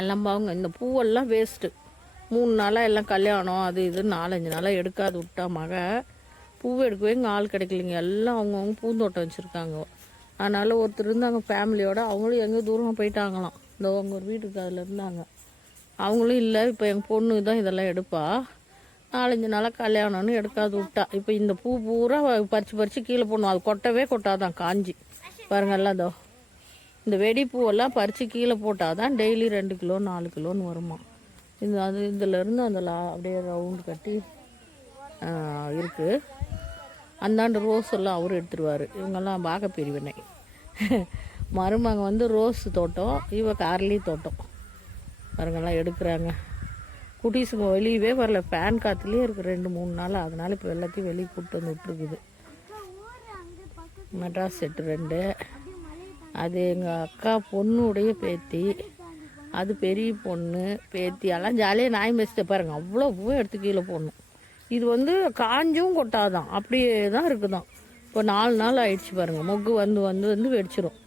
எல்லாம் பாவங்க இந்த பூவெல்லாம் வேஸ்ட்டு மூணு நாளாக எல்லாம் கல்யாணம் அது இது நாலஞ்சு நாளாக எடுக்காது விட்டா மக. பூ எடுக்கவே இங்கே ஆள் கிடைக்கலைங்க. எல்லாம் அவங்கவுங்க பூந்தோட்டம் வச்சுருக்காங்க. அதனால் ஒருத்தர் இருந்தாங்க ஃபேமிலியோட அவங்களும் எங்கே தூரம் போயிட்டாங்களாம். இந்த அவங்க ஒரு வீட்டுக்கு அதில் இருந்தாங்க. அவங்களும் இல்லை இப்போ எங்கள் பொண்ணு தான் இதெல்லாம் எடுப்பா. நாலஞ்சு நாளாக கல்யாணம்னு எடுக்காது விட்டா. இப்போ இந்த பூ பூரா பறித்து பறித்து கீழே போடணும். அது கொட்டவே கொட்டாதான் காஞ்சி. பாருங்கள் எல்லாம் இதோ. இந்த வெடி பூவெல்லாம் பறித்து கீழே போட்டால் தான் டெய்லி ரெண்டு கிலோ நாலு கிலோன்னு வருமா. இந்த அது இதிலேருந்து அந்த லா அப்படியே ரவுண்டு கட்டி இருக்குது அந்தாண்டு ரோஸ் எல்லாம் அவர் எடுத்துருவார். இவங்கெல்லாம் பாக பிரிவினை. மருமக வந்து ரோஸ் தோட்டம் இவ கார்லி தோட்டம். பாருங்கெல்லாம் எடுக்கிறாங்க. குட்டீஸுங்க வெளியவே வரல. ஃபேன் காற்றுலேயே இருக்குது ரெண்டு மூணு நாள் அதனால இப்போ எல்லாத்தையும் வெளியே கூப்பிட்டு வந்து விட்டுருக்குது. மெட்ராஸ் செட்டு ரெண்டு. அது எங்கள் அக்கா பொண்ணுடைய பேத்தி. அது பெரிய பொண்ணு பேத்தி. எல்லாம் ஜாலியாக நாய் மேய்ச்சிட்டு பாருங்க. அவ்வளோ பூ எடுத்து கீழே போடணும். இது வந்து காஞ்சும் கொட்டாதான். அப்படியே தான் இருக்குதான். இப்போ நாலு நாள் ஆயிடுச்சு பாருங்க. மொக்கு வந்து வந்து வந்து வெடிச்சிரும்.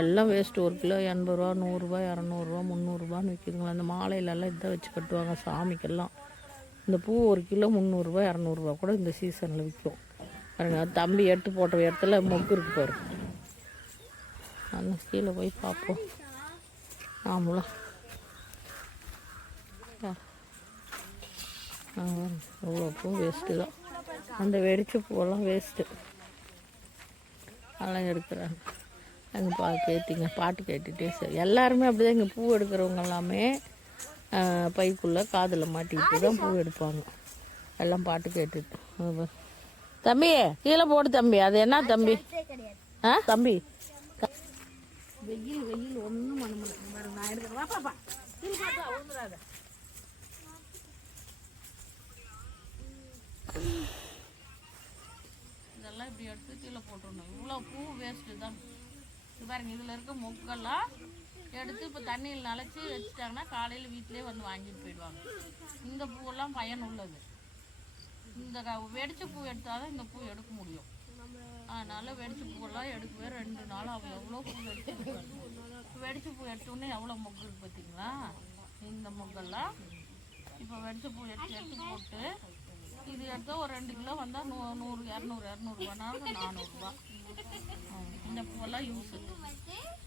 எல்லாம் வேஸ்ட்டு ஒரு கிலோ எண்பது ரூபா நூறுரூவா இரநூறுவா முந்நூறுரூவான்னு விற்கிதுங்களா அந்த மாலையிலலாம் இதை வச்சு கட்டுவாங்க சாமிக்கெல்லாம். இந்த பூ ஒரு கிலோ முந்நூறுரூவா இரநூறுவா கூட இந்த சீசனில் விற்கும் பாருங்க தம்பி எடுத்து போட்ட இடத்துல மொக்கு இருக்கு பாருங்கள் அந்த கீழே போய் பார்ப்போம். நாமளும் இவ்வளோ பூ வேஸ்ட்டு தான். அந்த வெடிச்ச பூவெல்லாம் வேஸ்ட்டு அதெல்லாம் எடுக்கிறாங்க எங்கள் பா கேட்டிங்க பாட்டு கேட்டுகிட்டே சரி. எல்லாருமே அப்படி தான் இங்கே பூ எடுக்கிறவங்க எல்லாமே பைக்குள்ளே காதில் மாட்டிக்கிட்டு தான் பூ எடுப்பாங்க. எல்லாம் பாட்டு கேட்டுட்டு. தம்பி கீழே போடு தம்பி. அது என்ன தம்பி? ஆ? தம்பி. வெயில் வெயில் ஒன்றும் பண்ண முடியல பாருங்க நான் எடுக்கிறேன் வா பாப்பா கீழே பார்த்தா இதெல்லாம் இப்படி எடுத்து கீழே போட்டுடணும். இவ்வளோ பூ வேஸ்ட்டு தான். இது பாருங்க இதில் இருக்க மொக்கெல்லாம் எடுத்து இப்போ தண்ணியில் நனைச்சி வச்சுட்டாங்கன்னா காலையில் வீட்டிலே வந்து வாங்கிட்டு போயிடுவாங்க. இந்த பூவெல்லாம் பயன் உள்ளது இந்த க- வெடிச்ச பூ எடுத்தால் தான் இந்த பூ எடுக்க முடியும். அதனால வெடிச்சு பூவெல்லாம் எடுக்கவே ரெண்டு நாள் அவள் எவ்வளோ பூ எடுத்து வெடிச்சு பூ எடுத்தோடனே எவ்வளோ மொக்கு இருக்கு பார்த்தீங்களா? இந்த மொக்கெல்லாம் இப்போ வெடிச்சு பூ எடுத்து எடுத்து போட்டு இது எடுத்தால் ஒரு ரெண்டு கிலோ வந்தால் நூ நூறு இரநூறு இரநூறுபானாலும் நானூறுரூவா. இந்த பூவெல்லாம் யூஸு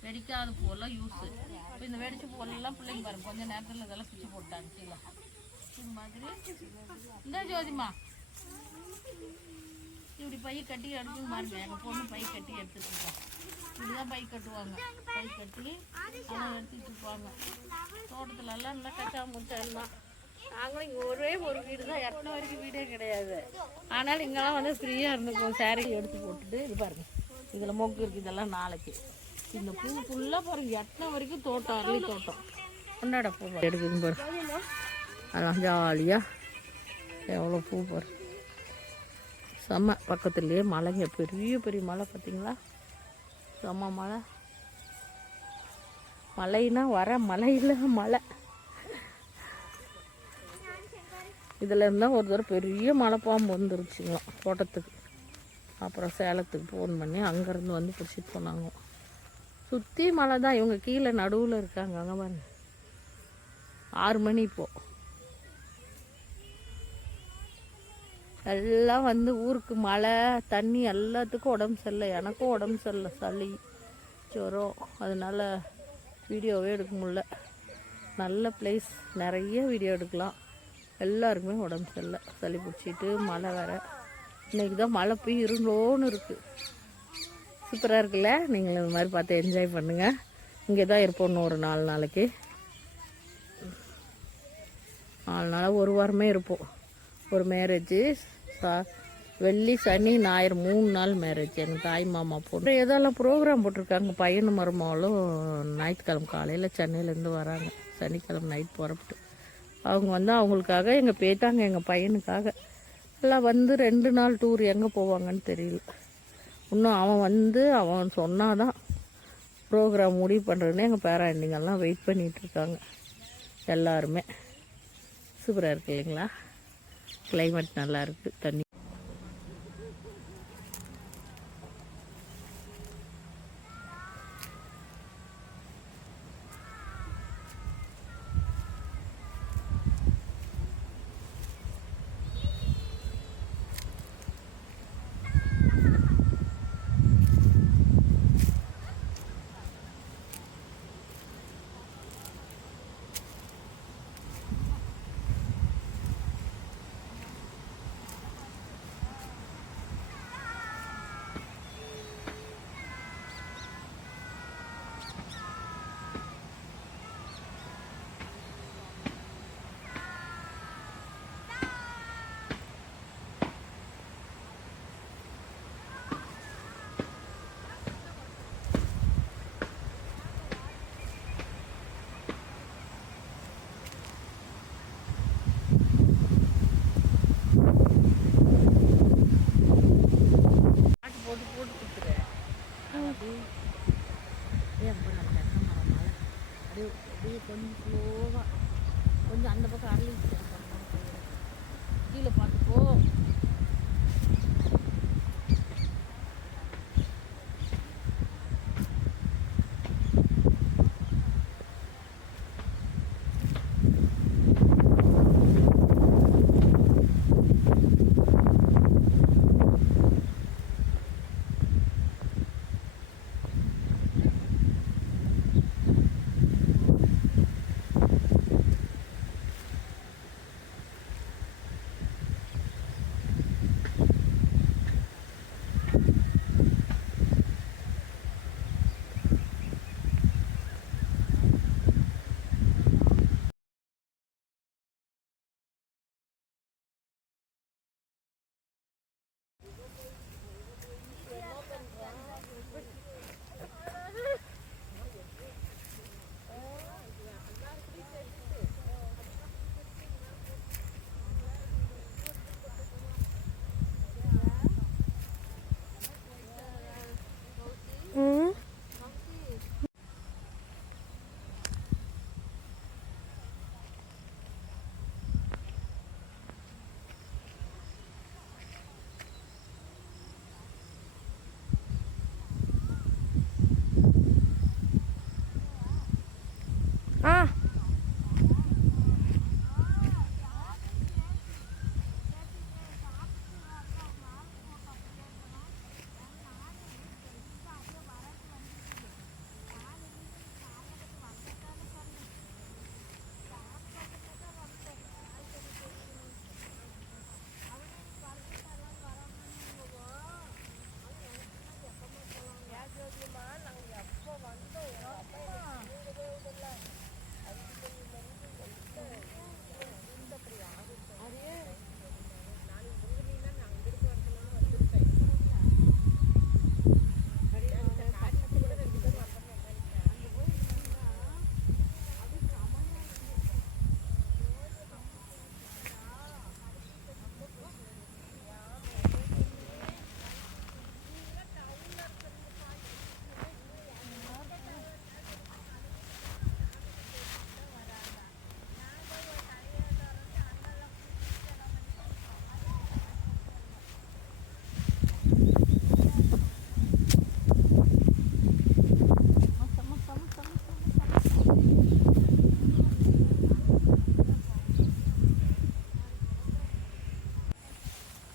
வெடிக்காத பூவெல்லாம் யூஸு இப்போ இந்த வெடிச்ச பூவெல்லாம் பிள்ளைங்க பாருங்க கொஞ்சம் நேரத்தில் இதெல்லாம் பிச்சு போட்டாங்க கீழே. இது மாதிரி. இந்த ஜோதிமா. இப்படி பை கட்டி எடுத்து பாருங்க எங்கள் பொண்ணு பை கட்டி எடுத்துட்டு இருக்கோம் இப்படிதான் பை கட்டுவாங்க. பை கட்டி அதெல்லாம் எடுத்துட்டு இருப்பாங்க. தோட்டத்துல எல்லாம் நல்லா கச்சா முச்சா நாங்களும் இங்கே ஒரே ஒரு வீடு தான் எத்தனை வரைக்கும் வீடே கிடையாது. ஆனாலும் இங்கெல்லாம் வந்து ஃப்ரீயாக இருந்துக்கும் சேரீ எடுத்து போட்டுட்டு இது பாருங்க. இதில் மொக்கு இருக்குது இதெல்லாம் நாளைக்கு. இந்த பூ ஃபுல்லாக பாருங்க. எத்தனை வரைக்கும் தோட்டம் அரளி தோட்டம். கொண்டாட பூ எடுக்குது எடுக்குதுங்க பாரு அதான் ஜாலியாக எவ்வளோ பூ பாருங்க. செம்ம பக்கத்துலேயே மலைங்க. பெரிய பெரிய மலை பார்த்தீங்களா செம்ம மலை. மலைனா வர மலையில் மலை. இதில் இருந்தால் ஒரு தடவை பெரிய மலைப்பாம்பு வந்துருச்சுங்க தோட்டத்துக்கு. அப்புறம் சேலத்துக்கு ஃபோன் பண்ணி அங்கேருந்து வந்து பிடிச்சிட்டு போனாங்க. சுற்றி மலை தான் இவங்க கீழே நடுவில் இருக்காங்க அங்கே பாருங்க. ஆறு மணி இப்போது எல்லாம் வந்து ஊருக்கு மழை தண்ணி எல்லாத்துக்கும் உடம்பு சரியில்லை. எனக்கும் உடம்பு சரியில்லை. சளி ஜுரம். அதனால் வீடியோவே எடுக்க முடியல. நல்ல பிளேஸ் நிறைய வீடியோ எடுக்கலாம். எல்லாருக்குமே உடம்பு சரியில்லை. சளி பிடிச்சிட்டு மழை வேற. இன்றைக்கி தான் மழை போய் இருந்தோன்னு இருக்குது சூப்பராக இருக்குல்ல? நீங்கள் இந்த மாதிரி பார்த்து என்ஜாய் பண்ணுங்கள் இங்கே தான் இருப்போம் இன்னும் ஒரு நாலு நாளைக்கு. நாலு நாளாக ஒரு வாரமே இருப்போம். ஒரு மேரேஜு சா வெள்ளி சனி ஞாயிறு மூணு நாள் மேரேஜ் எங்கள் தாய் மாமா பொண்ணு. ஏதெல்லாம் ப்ரோக்ராம் போட்டிருக்காங்க. பையனும் மருமகளும் ஞாயிற்றுக்கிழமை காலையில் சென்னையிலேருந்து வராங்க. சனிக்கிழமை நைட் புறப்பட்டு. அவங்க வந்து அவங்களுக்காக எங்கள் பேட்டாங்க எங்கள் பையனுக்காக எல்லாம் வந்து ரெண்டு நாள் டூர் எங்கே போவாங்கன்னு தெரியல. இன்னும் அவன் வந்து அவன் சொன்னாதான் ப்ரோக்ராம் முடிவு பண்ணுறதுன்னு எங்கள் பேராண்டிங்கெல்லாம் வெயிட் பண்ணிகிட்ருக்காங்க எல்லாருமே. சூப்பராக இருக்கு இல்லைங்களா? கிளைமேட் நல்லா இருக்கு தண்ணி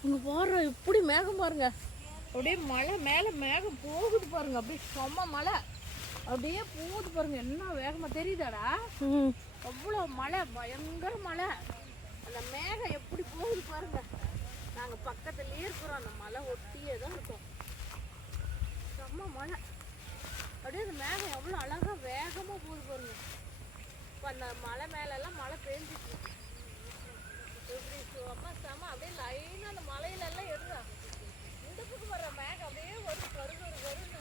இங்கே பாரு எப்படி மேகம் பாருங்க. அப்படியே மழை மேலே மேகம் போகுது பாருங்க. அப்படியே செம்ம மழை. அப்படியே போகுது பாருங்க. என்ன வேகமாக தெரியுதாடா? அவ்வளோ மழை பயங்கர மழை. அந்த மேகம் எப்படி போகுது பாருங்க. நாங்கள் பக்கத்துலேயே இருக்கிறோம். அந்த மலை ஒட்டியே தான் இருக்கோம். செம்ம மழை. அப்படியே அந்த மேகம் எவ்வளோ அழகாக வேகமாக போகுது பாருங்க. இப்போ அந்த மலை மேலெல்லாம் மழை பெஞ்சிட்டு. எப்படி செம்ம செம்ம அப்படியே லைனாக அந்த மலையிலெல்லாம் எடுங்க இந்த பக்கம் வர்ற மேகம் அப்படியே வரும் கரு கரு கருன்னு